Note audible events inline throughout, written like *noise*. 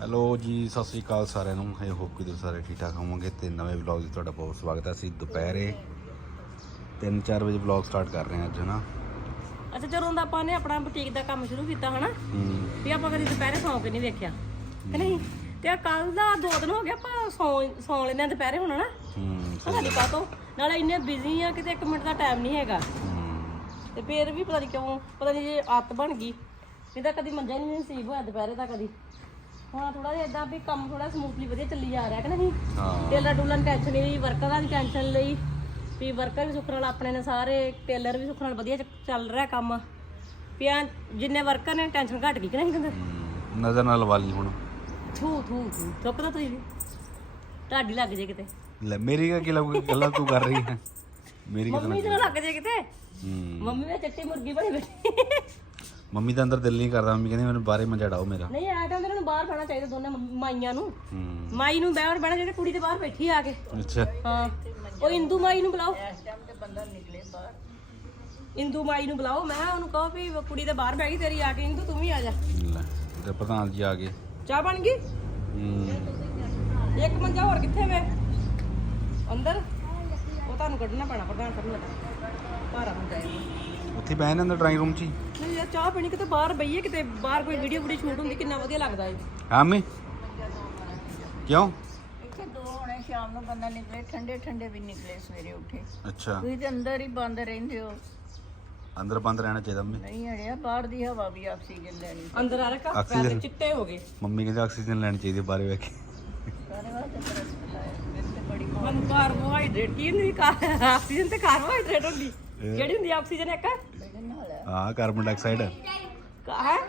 Hello ਜੀ ਸਤਿ ਸ੍ਰੀ ਅਕਾਲ ਸਾਰਿਆਂ ਨੂੰ। ਆਈ ਹੋਪ ਕਿ ਤੁਸੀਂ ਸਾਰੇ ਠੀਕ ਠਾਕ ਹੋਵੋਗੇ ਤੇ ਨਵੇਂ ਵਲੌਗ 'ਚ ਤੁਹਾਡਾ ਬਹੁਤ ਸਵਾਗਤ ਹੈ। ਅਸੀਂ ਦੁਪਹਿਰੇ 3-4 ਵਜੇ ਵਲੌਗ ਸਟਾਰਟ ਕਰ ਰਹੇ ਹਾਂ ਅੱਜ ਹਨਾ? ਅੱਛਾ ਜਦੋਂ ਦਾ ਆਪਾਂ ਨੇ ਆਪਣਾ ਬੁਟੀਕ ਦਾ ਕੰਮ ਸ਼ੁਰੂ ਕੀਤਾ ਹਨਾ? ਵੀ ਆਪਾਂ ਕਦੀ ਦੁਪਹਿਰੇ ਸੌਂ ਕੇ ਨਹੀਂ ਵੇਖਿਆ ਕਿ ਨਹੀਂ? ਤੇ ਕੱਲ ਦਾ ਦੋ ਦਿਨ ਹੋ ਗਿਆ ਆਪਾਂ ਸੌਂ ਸੌਂ ਲੈਂਦੇ ਦੁਪਹਿਰੇ ਹੁਣ ਨਾ ਹੂੰ। ਨਹੀਂ ਕਾਤੋਂ ਨਾਲੇ ਇੰਨੇ ਬਿਜ਼ੀ ਆ ਕਿਤੇ 1 ਮਿੰਟ ਦਾ ਟਾਈਮ ਨਹੀਂ ਹੈਗਾ। ਤੇ ਫੇਰ ਵੀ ਪਤਾ ਨਹੀਂ ਕਿਉਂ ਪਤਾ ਨਹੀਂ ਜੇ ਆਦਤ ਬਣ ਗਈ। ਨਹੀਂ ਤਾਂ ਕਦੀ ਮੰਜਾ ਨਹੀਂ ਨਸੀਬ ਹੋਇਆ ਦੁਪਹਿਰੇ ਦਾ ਕਦੀ। ਹੁਣ ਥੋੜਾ ਜਿਹਾ ਇਦਾਂ ਵੀ ਕੰਮ ਥੋੜਾ ਸਮੂਥਲੀ ਵਧੀਆ ਚੱਲੀ ਜਾ ਰਿਹਾ ਕਿ ਨਹੀਂ? ਹਾਂ। ਟੇਲਰ ਟੂਲਰ ਟੈਨਸ਼ਨ ਨਹੀਂ ਵਰਕਰਾਂ ਦੀ ਟੈਨਸ਼ਨ ਲਈ ਵੀ ਵਰਕਰ ਵੀ ਸੁੱਖ ਨਾਲ ਆਪਣੇ ਨੇ ਸਾਰੇ ਟੇਲਰ ਵੀ ਸੁੱਖ ਨਾਲ ਵਧੀਆ ਚ- ਚੱਲ ਰਿਹਾ ਕੰਮ। ਵੀ ਐਂ ਜਿੰਨੇ ਵਰਕਰ ਨੇ ਟੈਨਸ਼ਨ ਘਟ ਗਈ ਕਿ ਨਹੀਂ ਕਹਿੰਦੇ? ਹੂੰ, ਨਜ਼ਰ ਨਾਲ ਲਵਾ ਲਈ ਹੁਣ। ਥੂ ਥੂ ਥੂ ਚੁੱਪ ਤਾਂ ਤੁਸੀਂ ਵੀ। ਤੁਹਾਡੀ ਲੱਗ ਜੇ ਕਿਤੇ। ਲੈ ਮੇਰੀ ਕੀ ਲੱਗੂ ਗੱਲਾਂ ਤੂੰ ਕਰ ਰਹੀ ਹੈ। ਮੇਰੀ ਕਿਤੇ ਮੰਮੀ ਤੇ ਲੱਗ ਜੇ ਕਿਤੇ। ਹੂੰ। ਮੰਮੀ ਵਿੱਚ ਚੱਟੀ ਮੁਰਗੀ ਬਣੀ ਬੈਠੀ। ਮੰਮੀ ਦਾ ਅੰਦਰ ਦਿਲ ਨਹੀਂ ਕਰਦਾ ਮੰਮੀ ਕਹਿੰਦੀ ਮੈਨੂੰ ਬਾਹਰੇ ਮੰਜਾ ਡਾਓ ਮੇਰਾ। ਨਹੀਂ ਆ ਟਾਈਮ ਇਹਨਾਂ ਨੂੰ ਬਾਹਰ ਬਹਿਣਾ ਚਾਹੀਦਾ ਦੋਨੇ ਮਾਈਆਂ ਨੂੰ। ਹੂੰ। ਮਾਈ ਨੂੰ ਬਾਹਰ ਬਹਿਣਾ ਚਾਹੀਦਾ ਕੁੜੀ ਦੇ ਬਾਹਰ ਬੈਠੀ ਆ ਕੇ। ਅੱਛਾ। ਹਾਂ। ਉਹ ਇੰਦੂ ਮਾਈ ਨੂੰ ਬੁਲਾਓ। ਇੰਦੂ ਮਾਈ ਨੂੰ ਬੁਲਾਓ। ਮੈਂ ਉਹਨੂੰ ਕਹੋ ਵੀ ਕੁੜੀ ਦੇ ਬਾਹਰ ਬਹਿ ਗਈ ਤੇਰੀ ਆ ਕੇ। ਇੰਦੂ ਤੂੰ ਵੀ ਆ ਜਾ। ਲੈ ਤੇ ਪ੍ਰਧਾਨ ਜੀ ਆ ਗਏ। ਚਾਹ ਬਣ ਗਈ? ਹੂੰ। ਇੱਕ ਮੰਜਾ ਹੋਰ ਕਿੱਥੇ ਵੇ? ਅੰਦਰ? ਉਹ ਤੁਹਾਨੂੰ ਕੱਢਣਾ ਪੈਣਾ ਪ੍ਰਧਾਨ ਕਰਨ ਲੱਗਾ ਭਾਰਾ ਮੰਜਾ ਇਹ ਉੱਥੇ ਬਹਿ ਨੇ ਅੰਦਰ ਡਰਾਈਂਗ ਰੂਮ 'ਚ ਹੀ। ਨਹੀਂ ਯਾਰ ਚਾਹ ਪੀਣੀ ਕਿਤੇ ਬਾਹਰ ਬਈਏ ਕਿਤੇ ਬਾਹਰ ਕੋਈ ਵੀਡੀਓ ਵੀਡੀਓ ਸ਼ੂਟ ਹੁੰਦੀ ਕਿੰਨਾ ਵਧੀਆ ਲੱਗਦਾ ਏ ਹਾਂ ਮੈਂ ਕਿਉਂ? ਇੱਥੇ ਦੋ ਹੋਣੇ ਸ਼ਾਮ ਨੂੰ ਬੰਦਾ ਨਿਕਲੇ ਠੰਡੇ ਠੰਡੇ ਵੀ ਨਿਕਲੇ ਸਵੇਰੇ ਉੱਠੇ। ਅੱਛਾ। ਤੁਸੀਂ ਤੇ ਅੰਦਰ ਹੀ ਬੰਦ ਰਹਿੰਦੇ ਹੋ। ਅੰਦਰ ਬੰਦ ਰਹਿਣਾ ਚਾਹੀਦਾ ਮੰਮੀ। ਨਹੀਂ ਅੜਿਆ ਬਾਹਰ ਦੀ ਹਵਾ ਵੀ ਆਕਸੀਜਨ ਲੈਣੀ ਅੰਦਰ ਆ ਰੱਖਾ ਪੈਰ ਚਿੱਟੇ ਹੋ ਗਏ। ਮੰਮੀ ਕਹਿੰਦੇ ਆਕਸੀਜਨ ਲੈਣੀ ਚਾਹੀਦੀ ਹੈ ਬਾਹਰ ਬਹਿ ਕੇ। ਸਾਰੇ ਵਾਸਤੇ ਤਰਸ ਲਾਇਆ ਮੇਰੇ ਤੇ ਬੜੀ ਮਨ ਕਾਰਬੋਹਾਈਡਰੇਟ ਕੀ ਹੁੰਦੀ ਕਾਰ- ਆਕਸੀਜਨ ਤੇ ਕਾਰਬੋਹਾਈਡਰੇਟ ਹੁੰਦੀ? ਕਿਹੜੀ ਹੁੰਦੀ ਆਕਸੀਜਨ ਇੱਕ? ਹੈ ਕਾਰਬਨ ਡਾਈਆਕਸਾਈਡ ਹੈ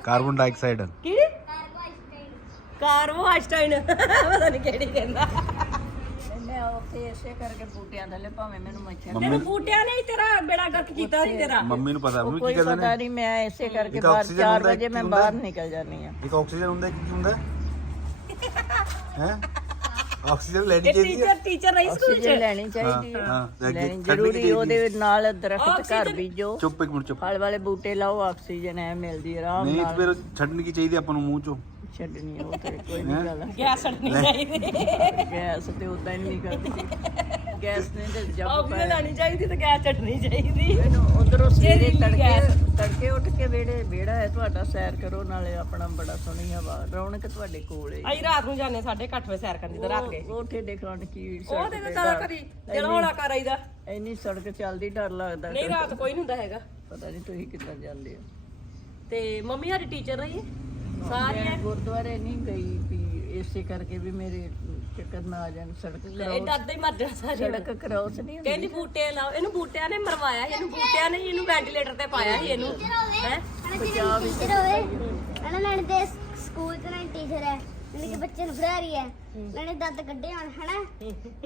ਕਾਰਬਨ ਡਾਈਆਕਸਾਈਡ ਕੀ ਕਾਰਬੋਹਾਈਡਰੇਟ ਪਤਾ ਨਹੀਂ ਕਿਹੜੀ ਕਹਿੰਦਾ ਮੈਂ ਉੱਥੇ ਇਸੇ ਕਰਕੇ ਬੂਟਿਆਂ ਥੱਲੇ ਭਾਵੇਂ ਮੈਨੂੰ ਮੱਛਰ ਤੈਨੂੰ ਬੂਟਿਆਂ ਨੇ ਹੀ ਤੇਰਾ ਬੇੜਾ ਗਰਕ ਕੀਤਾ ਸੀ ਤੇਰਾ ਮੰਮੀ ਨੂੰ ਪਤਾ ਮੰਮੀ ਕੋਈ ਕੀ ਕਹਿੰਦੇ ਪਤਾ ਨੇ ਨਹੀਂ ਮੈਂ ਇਸੇ ਕਰਕੇ ਤਾਂ ਬਾਹਰ ਆਕਸੀਜਨ 4 ਹੁੰਦਾ, ਵਜੇ ਕੀ ਮੈਂ ਹੁੰਦਾ? ਬਾਹਰ ਨਿਕਲ ਜਾਂਦੀ ਆ ਇੱਕ ਆਕਸੀਜਨ ਹੁੰਦਾ ਕੀ ਹੁੰਦਾ ਹੈ ਆਕਸੀਜਨ ਲੈਣੀ ਚਾਹੀਦੀ ਹੈ ਟੀਚਰ ਟੀਚਰ ਰਹੀ ਸਕੂਲ ਆਕਸੀਜਨ ਚ? ਲੈਣੀ ਚਾਹੀਦੀ ਹੈ ਹਾਂ ਤੇ ਅੱਗੇ ਲੈਣੀ ਜ਼ਰੂਰੀ ਚਾਹੀਦੀ ਉਹਦੇ ਨਾਲ ਦਰਖਤ ਘਰ ਬੀਜੋ। ਚੁੱਪ ਇੱਕ ਮਿੰਟ ਚੁੱਪ। ਫਲ ਵਾਲੇ ਬੂਟੇ ਲਾਓ ਆਕਸੀਜਨ ਐ ਮਿਲਦੀ ਹੈ ਆਰਾਮ ਨਹੀਂ ਨਾਲ। ਫਿਰ ਛੱਡਣੀ ਕੀ ਚਾਹੀਦੀ ਆਪਾਂ ਨੂੰ ਮੂੰਹ ਚੋਂ? ਛੱਡਣੀ ਉਹ ਤੇ ਕੋਈ ਨਹੀਂ ਗੱਲ। ਗੈਸ ਛੱਡਣੀ ਚਾਹੀਦੀ। ਗੈਸ ਤੇ ਉਦਾਂ ਹੀ ਨਹੀਂ ਕਰਦੀ ਗੈਸ ਨੇ ਤੇ ਜੱਬ ਆਕਸੀਜਨ ਲੈਣੀ ਚਾਹੀਦੀ ਤੇ ਗੈਸ ਛੱਡਣੀ ਚਾਹੀਦੀ। ਮੈਨੂੰ ਉਧਰੋਂ ਸਵੇਰੇ ਜਿਹੜੀ ਤੜਕੇ ਗੈਸ। ਤੜਕੇ ਉੱਠ ਕੇ ਵੇੜੇ ਵੇੜਾ ਹੈ ਤੁਹਾਡਾ ਸੈਰ ਕਰੋ ਨਾਲੇ ਆਪਣਾ ਬੜਾ ਸੋਹਣੀ ਹਵਾ। ਰੌਣਕ ਤੁਹਾਡੇ ਕੋਲ ਹੈ ਅਸੀਂ ਰਾਤ ਨੂੰ ਜਾਂਦੇ ਸਾਡੇ 8 ਵਜੇ ਸੈਰ ਕਰਨ ਜਦੋਂ ਰਾਤ ਗਏ ਉਹ ਠੇਡੇ ਖਾਣ ਕੀ ਉਹ ਸੜਕ ਤੇ ਤੇ ਤਾਂ ਕਰੀ ਜਿਹੜਾ ਹੋਣਾ ਕਰ ਆਈਦਾ। ਇੰਨੀ ਸੜਕ ਚੱਲਦੀ ਡਰ ਲੱਗਦਾ ਨਹੀਂ ਰਾਤ ਕੋਈ ਨਹੀਂ ਹੁੰਦਾ ਹੈਗਾ। ਪਤਾ ਨਹੀਂ ਤੁਸੀਂ ਕਿੱਦਾਂ ਜਾਂਦੇ ਹੋ। ਤੇ ਮੰਮੀ ਸਾਡੀ ਟੀਚਰ ਰਹੀ ਹੈ? ਸਾਰੀ ਮੈਂ ਗੁਰਦੁਆਰੇ ਨਹੀਂ ਗਈ ਵੀ ਇਸੇ ਕਰਕੇ ਵੀ ਮੇਰੇ ਚੱਕਰ ਨਾ ਆ ਜਾਣ ਸੜਕ ਇਹ ਡਰਦੇ ਹੀ ਮਰ ਜਾਣਾ ਸਾਰੀ ਸੜਕ ਕਰਾਉਸ ਨਹੀਂ ਹੁੰਦੀ। ਕਹਿੰਦੀ ਬੂਟੇ ਲਾਓ ਇਹਨੂੰ ਬੂਟਿਆਂ ਨੇ ਮਰਵਾਇਆ ਸੀ ਇਹਨੂੰ ਬੂਟਿਆਂ ਨੇ ਹੀ ਇਹਨੂੰ ਵੈਂਟੀਲੇਟਰ ਤੇ ਪਾਇਆ ਸੀ ਇਹਨੂੰ। ਹੈ? ਟੀਚਰ ਹੋਵੇ ਹਣਾ ਨਾਲੇ ਦੇ ਸਕੂਲ ਚ ਨਾ ਟੀਚਰ ਹੈ ਨਾਲੇ ਕਿ ਬੱਚੇ ਨੂੰ ਪੜ੍ਹਾ ਰਹੀ ਹੈ ਨਾਲੇ ਦੰਦ ਕੱਢੇ ਹੋਣ ਹਨਾ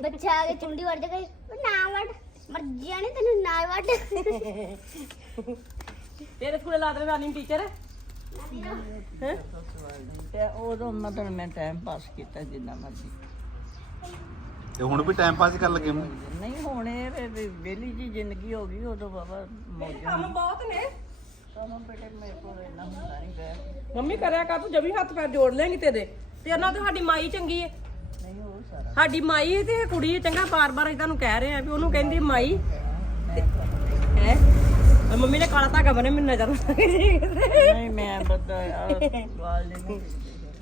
ਬੱਚਾ ਆ ਕੇ ਚੁੰਡੀ ਵੜ ਜਾਵੇ ਨਾ ਵੜ ਮਰਜੀਆ ਨੇ ਤੈਨੂੰ ਨਾ ਵੜ। ਤੇਰੇ ਸਕੂਲੇ ਲਾ ਦੇ ਰਾਨੀ ਟੀਚਰ ਹੈ ਹੈ? ਤੇ ਉਦੋਂ ਮਤਲਬ ਮੈਂ ਟਾਈਮ ਪਾਸ ਕੀਤਾ ਜਿੰਨਾ ਮਰਜ਼ੀ। ਤੇ ਹੁਣ ਵੀ ਟਾਈਮ ਪਾਸ ਕਰਨ ਲੱਗੇ ਮੈਂ ਨਹੀਂ ਹੁਣ ਇਹ ਵਿਹਲੀ ਜੀ ਜ਼ਿੰਦਗੀ ਹੋ ਗਈ ਉਦੋਂ ਬਾਬਾ ਮੌਜਾਂ ਕੰਮ ਬਹੁਤ ਨੇ। ਸਾਨੂੰ ਬੇਟੇ ਮੇਰੇ ਕੋਲ ਇੰਨਾ ਹੁੰਦਾ ਨਹੀਂ ਬੈਠ ਮੰਮੀ ਕਰਿਆ ਕਰ ਤੂੰ ਜਮੀ ਹੱਥ ਪੈਰ ਜੋੜ ਲੈਂਗੀ ਤੇਰੇ। ਤੇ ਉਹਨਾਂ ਤੇ ਸਾਡੀ ਮਾਈ ਚੰਗੀ ਹੈ ਨਹੀਂ ਉਹ ਸਾਰਾ ਸਾਡੀ ਮਾਈ ਤੇ ਕੁੜੀ ਚੰਗਾ ਬਾਰ-ਬਾਰ ਅਸੀਂ ਤੁਹਾਨੂੰ ਕਹਿ ਰਹੇ ਆ ਵੀ ਉਹਨੂੰ ਕਹਿੰਦੀ ਮਾਈ। ਹੈ? ਮੰਮੀ ਨੇ ਕਾਲਾ ਧਾਗਾ ਬੰਨਿਆ ਮੈਨੂੰ ਨਜ਼ਰ ਨਾ ਨਹੀਂ ਮੈਂ ਬੱਦਾ ਵਾਲ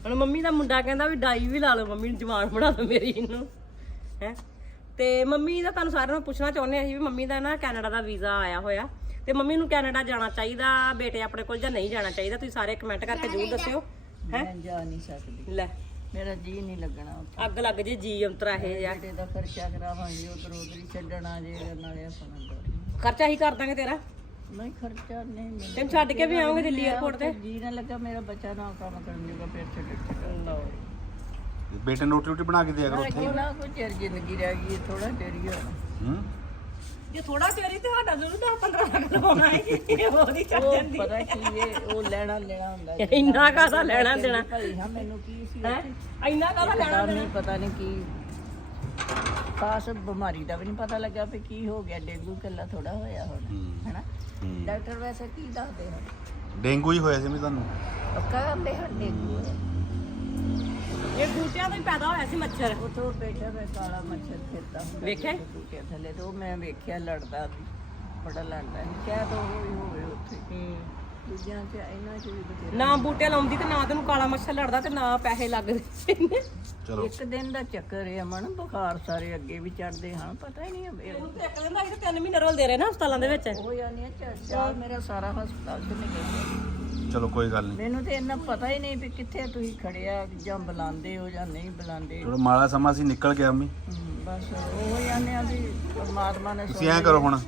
ਹੁਣ ਮੰਮੀ ਦਾ ਮੁੰਡਾ ਕਹਿੰਦਾ ਵੀ ਡਾਈ ਵੀ ਲਾ ਲਓ ਮੰਮੀ ਨੂੰ ਜਵਾਨ ਬਣਾ ਲਓ ਮੇਰੀ ਇਹਨੂੰ। ਹੈ। ਤੇ ਮੰਮੀ ਦਾ ਤੁਹਾਨੂੰ ਸਾਰਿਆਂ ਨੂੰ ਪੁੱਛਣਾ ਚਾਹੁੰਦੇ ਆ ਅਸੀਂ ਵੀ ਮੰਮੀ ਦਾ ਨਾ ਕੈਨੇਡਾ ਦਾ ਵੀਜ਼ਾ ਆਇਆ ਹੋਇਆ। ਤੇ ਮੰਮੀ ਨੂੰ ਕੈਨੇਡਾ ਜਾਣਾ ਚਾਹੀਦਾ ਬੇਟੇ ਆਪਣੇ ਕੋਲ ਜਾਂ ਨਹੀਂ ਜਾਣਾ ਚਾਹੀਦਾ ਤੁਸੀਂ ਸਾਰੇ ਕਮੈਂਟ ਕਰਕੇ ਜ਼ਰੂਰ ਦੱਸਿਓ। ਹੈ? ਮੈਂ ਜਾ ਨਹੀਂ ਸਕਦੀ। ਲੈ। ਮੇਰਾ ਜੀ ਨਹੀਂ ਲੱਗਣਾ ਉੱਥੇ। ਅੱਗ ਲੱਗ ਜੇ ਜੀ ਅੰਤਰਾ ਇਹ ਆ ਬੇਟੇ ਦਾ ਖਰਚਾ ਕਰਾਵਾਂਗੇ ਉਧਰ ਉਧਰ ਹੀ ਛੱਡਣਾ ਜੇ ਨਾਲੇ ਆਪਣਾ ਘਰ। ਖਰਚਾ ਹੀ ਕਰ ਦਾਂਗੇ ਤੇਰਾ। ਨਹੀਂ ਖਰਚਾ ਨਹੀਂ ਮੈਨੂੰ ਤੈਨੂੰ ਛੱਡ ਕੇ ਵੀ ਆਵਾਂਗੇ ਦਿੱਲੀ 에ਅਰਪੋਰਟ ਤੇ? ਜੀ ਨਾ ਲੱਗਾ ਮੇਰਾ ਬੱਚਾ ਨਾ ਕੰਮ ਕਰਨ ਜੂਗਾ ਫਿਰ ਛੱਡ ਛੱਡ ਬੇਟੇ ਨੂੰ ਰੋਟੀ ਰੋਟੀ ਬਣਾ ਕੇ ਦਿਆ ਕਰੋ ਉੱਥੇ? ਕਿੰਨਾ ਕੁ ਚਿਰ ਜ਼ਿੰਦਗੀ ਰਹਿ ਗਈ ਥੋੜਾ ਆ। ਹੂੰ? ਜੇ ਥੋੜਾ ਚਿਰ ਹੀ ਤੇ ਸਾਡਾ ਜ਼ਰੂਰ 10 15 ਲੱਖ ਲਵਾਉਣਾ ਹੈ ਉਹਦੀ ਚੱਲ ਉਹ ਜਾਂਦੀ ਪਤਾ ਕੀ ਇਹ ਉਹ ਲੈਣਾ ਲੈਣਾ ਹੁੰਦਾ ਹੈ। ਇੰਨਾ ਕਾਹਦਾ ਲੈਣਾ ਦੇਣਾ? ਭਾਈ ਹਾਂ ਮੈਨੂੰ ਕੀ ਸੀ ਹੈ? ਇੰਨਾ ਕਾਹਦਾ ਲੈਣਾ ਪਤਾ ਨਹੀਂ ਪਤਾ ਨਹੀਂ ਕੀ। ਖਾਸ ਬਿਮਾਰੀ ਦਾ ਵੀ ਨਹੀਂ ਪਤਾ ਲੱਗਾ ਵੀ ਕੀ ਹੋ ਗਿਆ ਡੇਂਗੂ ਕੱਲਾ ਥੋੜਾ ਹੋਇਆ ਹੁਣ ਹੈਨਾ? ਹੂੰ। ਡਾਕਟਰ ਵੈਸੇ ਕੀ ਦੱਸਦੇ ਹਨ? ਡੇਂਗੂ ਹੀ ਹੋਇਆ ਸੀ ਮੈਂ ਤੁਹਾਨੂੰ? ਪੱਕਾ ਕਹਿੰਦੇ ਹਨ ਡੇਂਗੂ ਹੈ। ਬੂਟਿਆਂ ਤੋਂ ਹੀ ਪੈਦਾ ਹੋਇਆ ਸੀ ਮੱਛਰ। ਉਥੋਂ ਬੈਠਾ ਮੈਂ ਕਾਲਾ ਮੱਛਰ ਫਿਰਦਾ ਹੁੰਦਾ ਵੇਖਿਆ? ਸੀ ਬੂਟਿਆਂ ਥੱਲੇ ਤੇ ਉਹ ਮੈਂ ਵੇਖਿਆ ਲੜਦਾ ਸੀ ਬੜਾ ਲੜਦਾ ਸੀ ਸ਼ਾਇਦ ਉਹ ਹੀ ਹੋਵੇ ਉੱਥੇ। ਦੂਜਿਆਂ ਚ ਇਹਨਾਂ ਚ ਵੀ ਬਥੇਰੇ ਨਾ ਬੂਟੇ ਲਾਉਂਦੀ ਤੇ ਨਾ ਤੈਨੂੰ ਕਾਲਾ ਮੱਛਰ ਲੜਦਾ ਤੇ ਨਾ ਪੈਸੇ ਲੱਗਦੇ ਚਲੋ। ਇੱਕ ਦਿਨ ਦਾ ਚੱਕਰ ਹੈ ਅਮਨ ਬੁਖਾਰ ਸਾਰੇ ਅੱਗੇ ਵੀ ਚੜਦੇ ਹਨ ਪਤਾ ਹੀ ਨਹੀਂ ਹੈ ਹੁਣ ਤੇ ਇੱਕ ਦਿਨ ਦਾ ਅਸੀਂ ਤੇ 3 ਮਹੀਨੇ ਰੋਲਦੇ ਰਹੇ ਨਾ ਹਸਪਤਾਲਾਂ ਦੇ ਵਿੱਚ। ਹੋ ਜਾਂਦੀ ਹੈ ਚਰਚਾ ਮੇਰਾ ਸਾਰਾ ਹਸਪਤਾਲ ਚ ਨਿਕਲ ਗਿਆ। ਚਲੋ ਕੋਈ ਗੱਲ ਨਹੀਂ। ਮੈਨੂੰ ਤੇ ਇੰਨਾ ਪਤਾ ਹੀ ਨਹੀਂ ਵੀ ਕਿੱਥੇ ਤੁਸੀਂ ਖੜਿਆ ਜਾਂ ਬੁਲਾਉਂਦੇ ਹੋ ਜਾਂ ਨਹੀਂ ਬੁਲਾਉਂਦੇ। ਚਲੋ ਮਾੜਾ ਸਮਾਂ ਸੀ ਨਿਕਲ ਗਿਆ ਅੰਮੀ। ਹਮ, ਬਸ ਉਹ ਜਾਂਦੇ ਆ ਵੀ ਪਰਮਾਤਮਾ ਨੇ ਤੁਸੀਂ ਐਂ ਕਰੋ ਹੁਣ।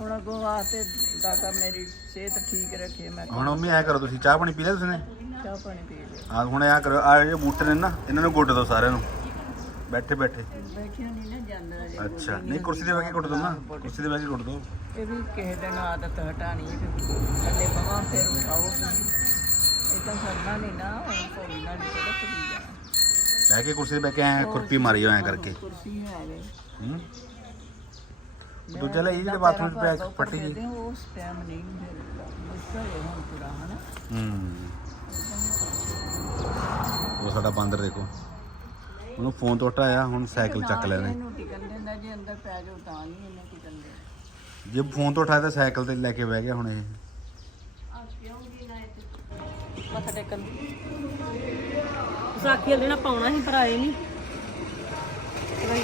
ਹੁਣ ਅੱਗੋਂ ਵਾਸਤੇ ਦਾਤਾ ਮੇਰੀ ਸਿਹਤ ਠੀਕ ਰੱਖੇ ਮੈਂ ਹੁਣ ਅੰਮੀ ਐਂ ਕਰੋ ਤੁਸੀਂ ਚਾਹ ਪਾਣੀ ਪੀ ਲਿਆ ਤੁਸੀਂ ਨੇ? ਚਾਹ ਪਾਣੀ ਪੀ ਲਿਆ। ਆ ਹੁਣ ਐਂ ਕਰੋ ਆ ਜਿਹੜੇ ਬੂਟੇ ਨੇ ਨਾ ਇਹਨਾਂ ਨੂੰ ਗੁੱਟ ਦਿਓ ਸਾਰਿਆਂ ਨੂੰ। ਬੈਠੇ ਬੈਠੇ। ਬੈਠਿਆ ਨਹੀਂ ਨਾ ਜਾਂਦਾ ਜੇ ਅੱਛਾ ਨਹੀਂ ਕੁਰਸੀ ਤੇ ਬਹਿ ਕੇ ਗੁੱਟ ਦਿਓ ਨਾ। ਕੁਰਸੀ ਤੇ ਬਹਿ ਕੇ ਗੁੱਟ ਦਿਓ। ਇਹ ਵੀ ਕਿਸੇ ਦਿਨ ਆਦਤ ਹਟਾਣੀ ਹੈ ਵੀ ਥੱਲੇ ਬਵਾਂ ਫਿਰ ਉਠਾਓ। ਇਹ ਤਾਂ ਸਰਨਾ ਨਹੀਂ ਨਾ ਹੁਣ ਭੋਲੀ ਨਾਲ ਥੋੜਾ ਖੁੱਲੀ ਜਾਣਾ ਬਹਿ ਕੇ ਕੁਰਸੀ ਤੇ ਬਹਿ ਕੇ ਐਂ ਖੁਰਪੀ ਮਾਰੀ ਐਂ ਕਰਕੇ। ਕੁਰਸੀ ਹੈ ਵੇ ਹੂੰ? ਦੂਜਾ ਲੈ ਜਿਹੜੇ ਬਾਥਰੂਮ ਚ ਪਿਆ ਪੱਟੀ ਜੀ। ਨਹੀਂ ਮਿਲਦਾ ਹੈ ਹੁਣ ਪੂਰਾ ਹਨਾ? ਹੂੰ। ਉਹ ਸਾਡਾ ਬਾਂਦਰ ਦੇਖੋ। ਉਹਨੂੰ ਫੋਨ ਤੋਂ ਹਟਾਇਆ ਹੁਣ ਸਾਈਕਲ ਚੱਕ ਲੈਣੇ। ਇਹਨੂੰ ਟਿਕਣ ਦਿੰਦਾ ਜੇ ਅੰਦਰ ਪੈ ਜਾਓ ਤਾਂ ਨਹੀਂ ਇਹਨੂੰ ਟਿਕਣ ਦੇ ਜੇ ਫੋਨ ਤੋਂ ਉਠਾਇਆ ਤਾਂ ਸਾਈਕਲ ਤੇ ਲੈ ਕੇ ਬਹਿ ਗਿਆ ਹੁਣ ਇਹ। ਮੱਥਾ ਟੇਕਣ। ਸਾਖੀ ਨਾਲ ਪਾਉਣਾ ਸੀ ਪਰ ਆਏ ਨਹੀਂ।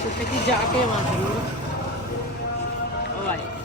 ਕੁੱਤੇ ਕੀ ਜਾ ਕੇ ਆਵਾਂ ਜ਼ਰੂਰ ਉਹ